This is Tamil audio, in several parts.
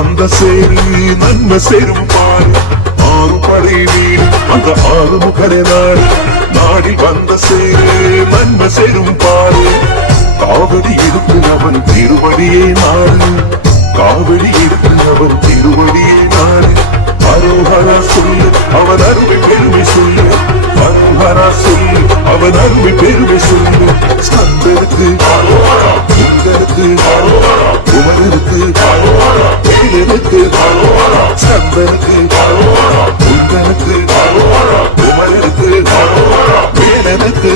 வந்த சேரு நன்மை சேரும் பாரு. ஆறு படை வீடு அந்த ஆறு முகரே நாடு. நாடி வந்த சேரு நன்மை சேரும் பாரு. காவடி எடுத்து அவன் திருவடியே நாடு. காவடி எடுத்து அவன் திருவடியே நாடு. அரோஹரா சொல்லு அவன் அருமை பெருமை சொல்லு. அரோஹரா சொல்லு அவன் அருமை பெருமை சொல்லு. ஸ்கந்தருக்கு சுந்தருக்கு குமரருக்கு வேலனுக்கு ஸ்கந்தருக்கு சுந்தருக்கு குமரருக்கு வேலனுக்கு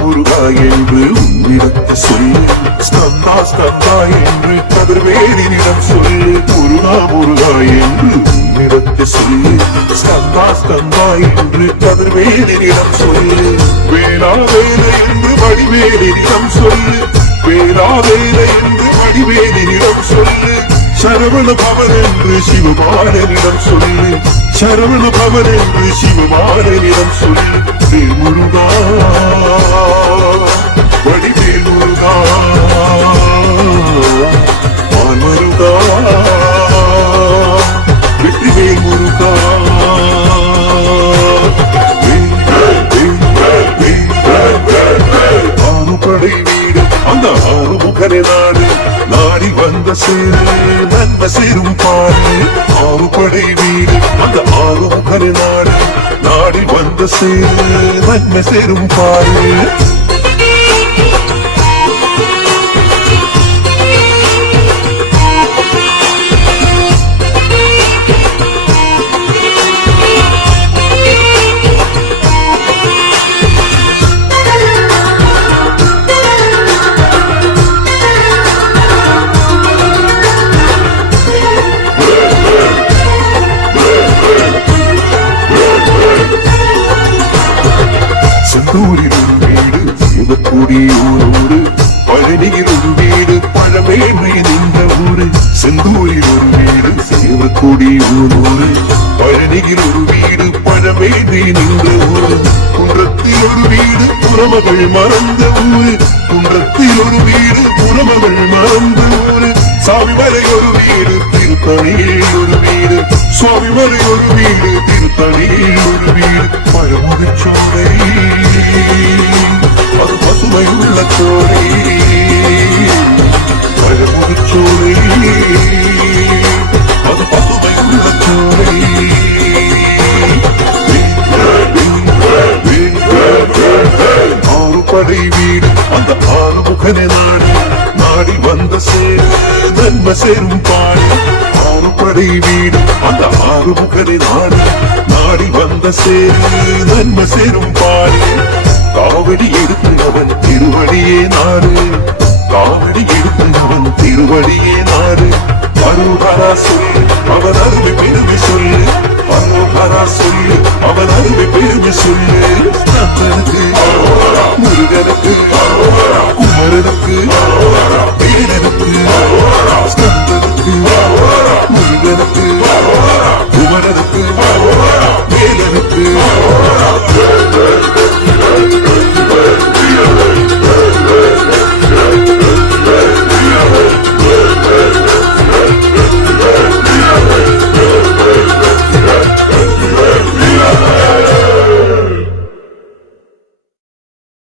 முருகா என்று உன்னிடத்து சொல்லு. ஸ்கந்தா ஸ்கந்தா என்று கதிர்வேலினிடம் சொல்லு. முருகா என்று உன்னிடத்து சொல்லு. ஸ்கந்தா ஸ்கந்தா என்று கதிர்வேலினிடம் சொல்லு. வேளா வேலை என்று வடிவேலினிடம் சொல்லு. வேளா வேலை என்று வடிவேலினிடம் சொல்லு. சரவண பவன் என்று சிவபாலனிடம் சொல்லு. சரவண பவன் என்று சிவபாலனிடம் சொல்லு. வேல் முருகா வடிவேல் முருகா மான் முருகா வெற்றிவேல் முருகா. ஆறு படை வீடு அந்த ஆறு முகரே நாடு. நாடி வந்த சேரு நன்மை சேரும் பாரு. ஆறு படை வீடு அந்த ஆறு முகரே நாடு. நாடி வந்த சேரு நன்மை சேரும் பாரு. செந்தூரில் ஒரு வீடு சிவக்குடி ஊரோடு. பழனியில் ஒரு வீடு பழமேன்மை நின்ற ஊரு. செந்தூரில் ஒரு வீடு சிவக்குடி ஊரோடு. பழனியில் ஒரு வீடு பழமேன்மை நின்ற ஊரு. குன்றத்தில் ஒரு வீடு புறமகள் மறந்த ஊரு. குன்றத்தில் ஒரு வீடு புறமகள் மறந்த ஊரு. சாமிமலை ஒரு வீடு திருத்தணியில் ஒரு வீடு. சுவாமிமலை ஒரு வீடு திருத்தணியில் ஒரு வீடு. பழமுதிர்ச்சோலை அது பசுமை உள்ள சோலை. பழமுதிர்ச்சோலை அது பசுமை உள்ள சோலை. ஆறு படை வீடு அந்த ஆறு முகனே நாடு. நாடி வந்த சேரு நன்மை சேரும் பாடு. ஆறு படை வீடு அந்த ஆறு முகனே நாடு. நாடி வந்த சேரு நன்மை சேரும் பாடு. காவடி எடுத்து அவன் திருவடியே நாடு. காவடி எடுத்து அவன் திருவடியே நாடு. அரோஹரா சொல்லு அவன் அருமை பெருமை சொல்லு. அரோஹரா சொல்லு அவன் அருமை பெருமை சொல்லு.